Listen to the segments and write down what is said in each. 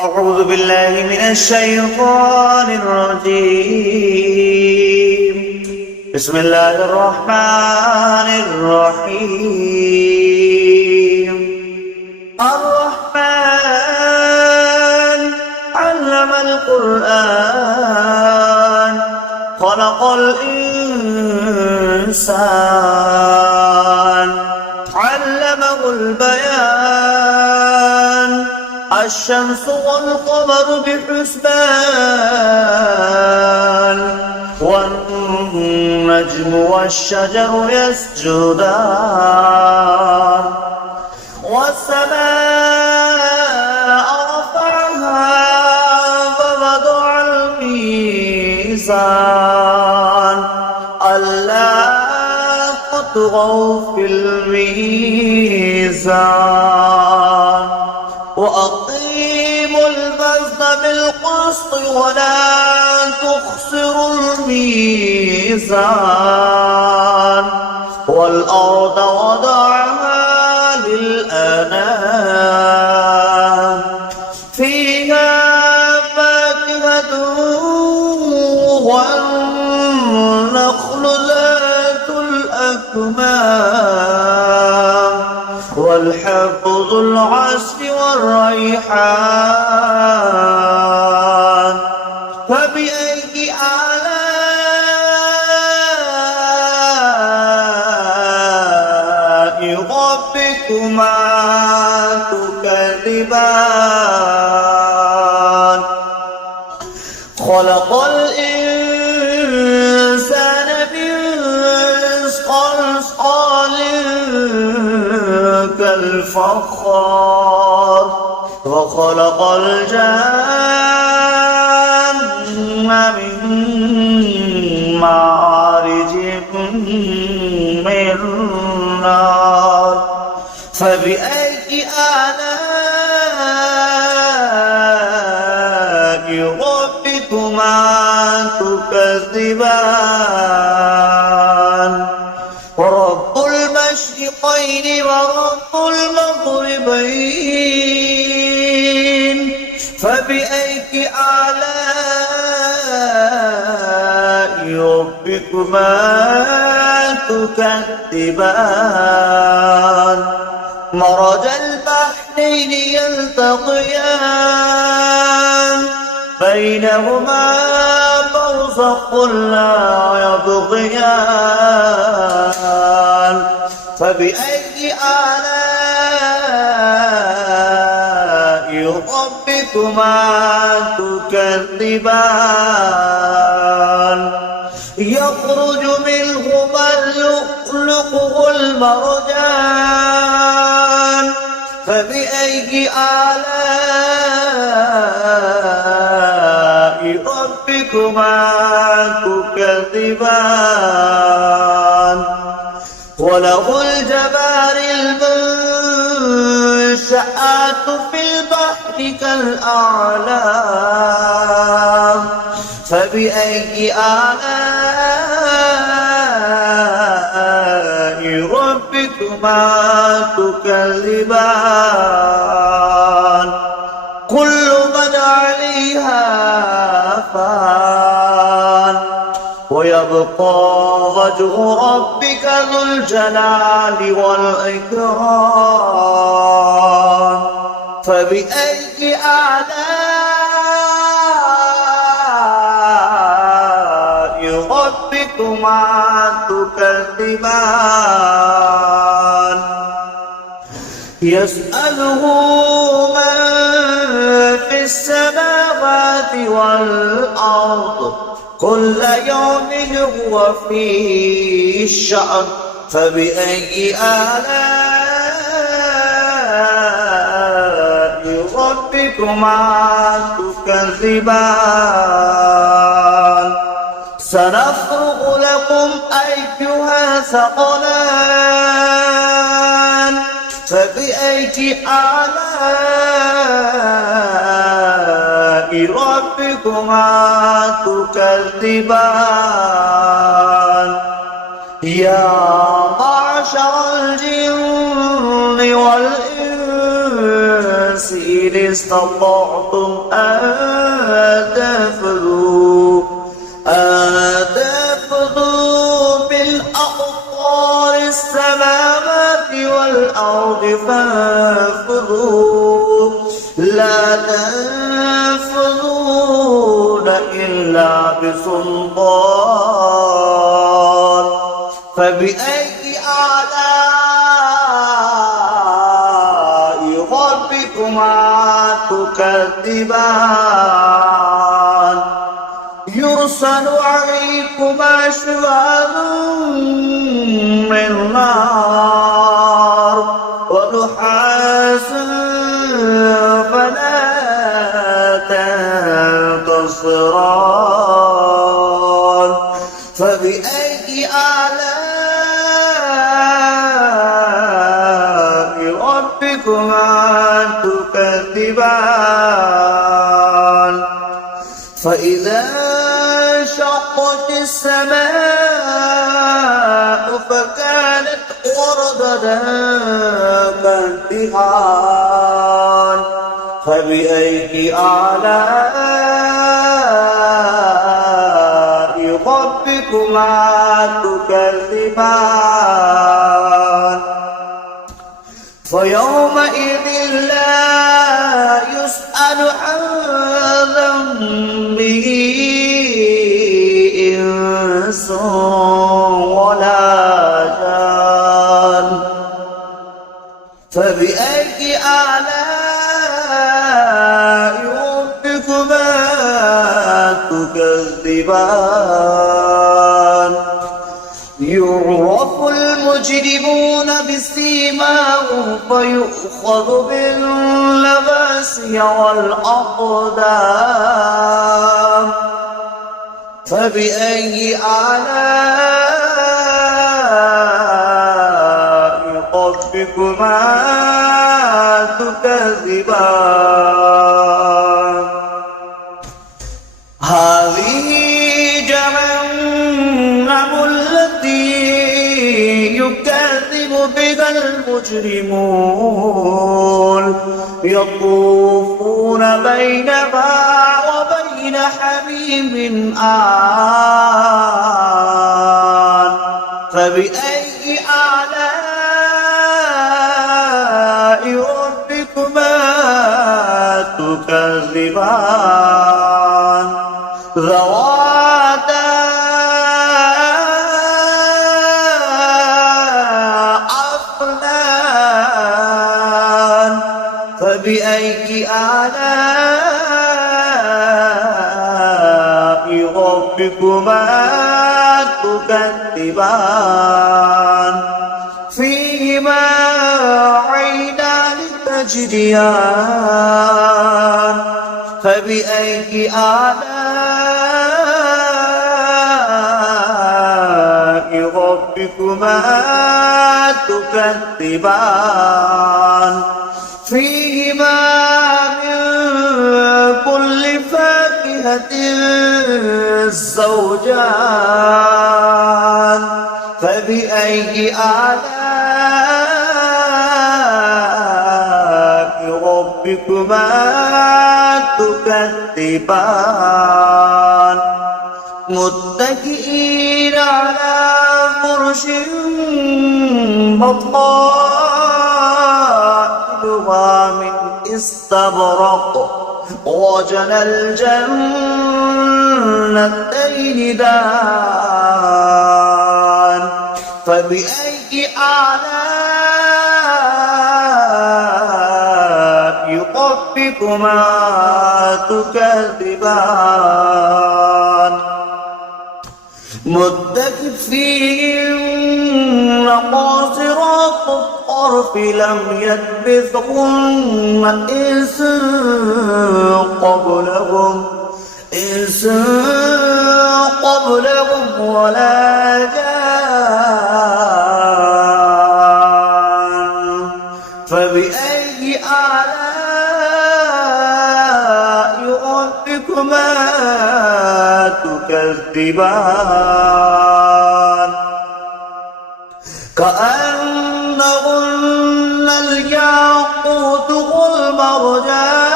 أعوذ بالله من الشيطان الرجيم. بسم الله الرحمن الرحيم. الرحمن علم القرآن خلق الإنسان علمه البيان الشمس والقمر بحسبان والنجم والشجر يسجدان والسماء رفعها ووضع الميزان ألا تطغوا في الميزان وأقيموا الوزن بالقسط ولا تخسروا الميزان والأرض وضعها للأنام فيها فاكهة والنخل ذات الأكمام والحب ذو العصف والريحان فبأي آلاء ربكما تكذبان خلق الإنسان من صلصال كالفخار وخلق الجن من مارج من نار فبأي آلاء ربكما تكذبان ورب المشرقين ورب المغربين فبأي آلاء ربكما تكذبان مرج البحرين يلتقيان بينهما برزخ لا يبغيان فبأي آلاء ربكما تكذبان يخرج منهما اللؤلؤ والمرجان فبأي آلاء ربكما تكذبان وله الجوار المنشآت في البحر كالأعلام فبأي آلاء ربكما تكذبان كل من عليها فان ويبقى وجه ربك ذو الجلال والإكرام فبأي آلاء ربكما تكذبان يسأله من في السماوات والأرض كل يوم هو في شأن فبأي آلاء ربكما تكذبان سنفرغ لكم أيها ثقلان فبأي آلاء ربكما تكذبان يا معشر الجن والإنس استطعتم أن تنفذوا من أقطار السماوات والأرض فانفذوا لا تنفذون إلا بسلطان فبأي آلاء ربكما تكذبان يرسل عليكما شواظ من نار ونحاس فلا تنتصران فبأي آلاء ربكما تكذبان فإذا انشقت السماء فكانت وردة كالدهان فبأي آلاء ربكما تكذبان فيومئذ لا يسأل عن ذنبه إنس ولا جان فبأي آلاء ربكما تكذبان يعرف المجرمون بسيماهم فيؤخذ بالنواصي والأقدام فبأي آلاء ربكما تكذبان هذه جهنم التي يكذب بها المجرمون يطوفون بينها وبين حميم آن فبأي آلاء ربكما تكذبان ذواتا أفنان فبأي آلاء ربكما تكذبان فيهما عينان تجريان فبأي آلاء ربكما تكذبان فيهما من كل فاكهة زوجان فبأي آلاء ربكما تكذبان متكئين على فرش بطائنها من استبرق وجنى الجنتين دان فبأي آلاء ربكما تكذبان متكئين قاصرات الطرف لم يطمثهن إنس قبلهم ولا جان فبأي آلاء ربكما تكذبان كأنهن الياقوت والمرجان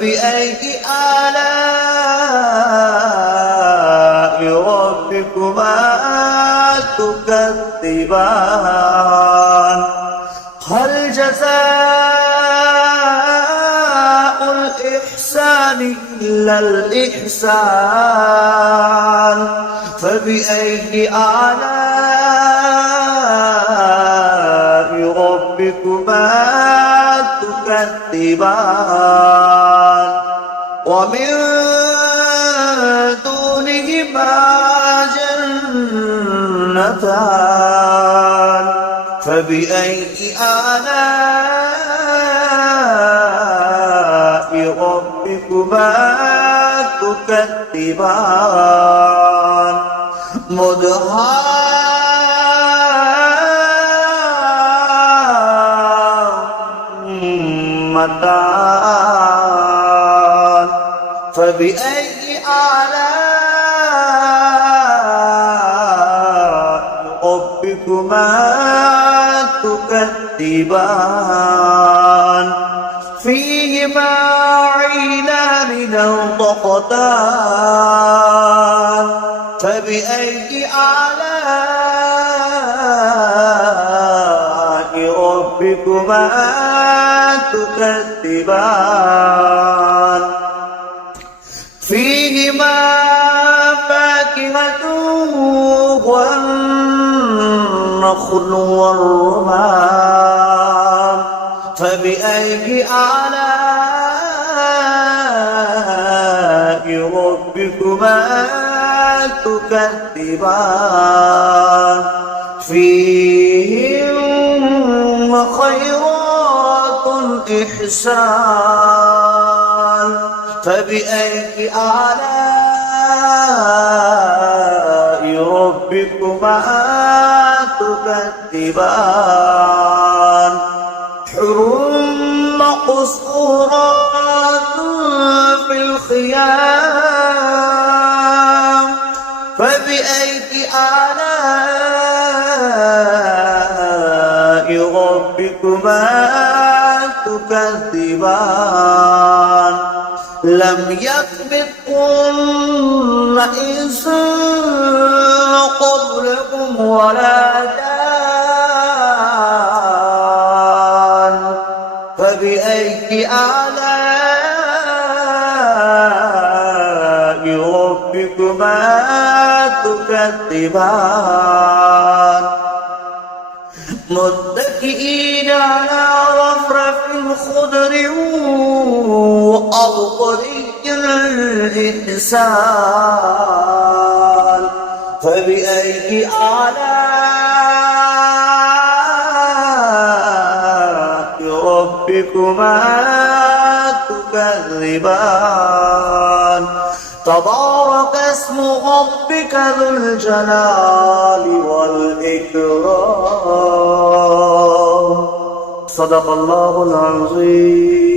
فبأي آلاء ربكما تكذبان هل جزاء الإحسان إلا الإحسان فبأي آلاء ربكما تكذبان ومن دونهما جنتان فبأي آلاء ربكما تكذبان مدهامتان فبأي آلاء ربكما تكذبان فيهما عينان نضختان فبأي آلاء ربكما تكذبان فيهما فاكهة والنخل والرمان فبأي آلاء ربكما تكذبان فيهن خيرات إحسان فبأي آلاء ربكما تكذبان حر مقصورات في الخيام فبأي آلاء ربكما تكذبان لم يطبقهن إنس قبلكم ولا جان فبأي آلاء ربكما تكذبان متكئين على رفرف خضر وأبقري الإحسان فبأي آلاء ربكما تكذبان تبارك اسم ربك ذو الجلال والإكرام صدق الله العظيم.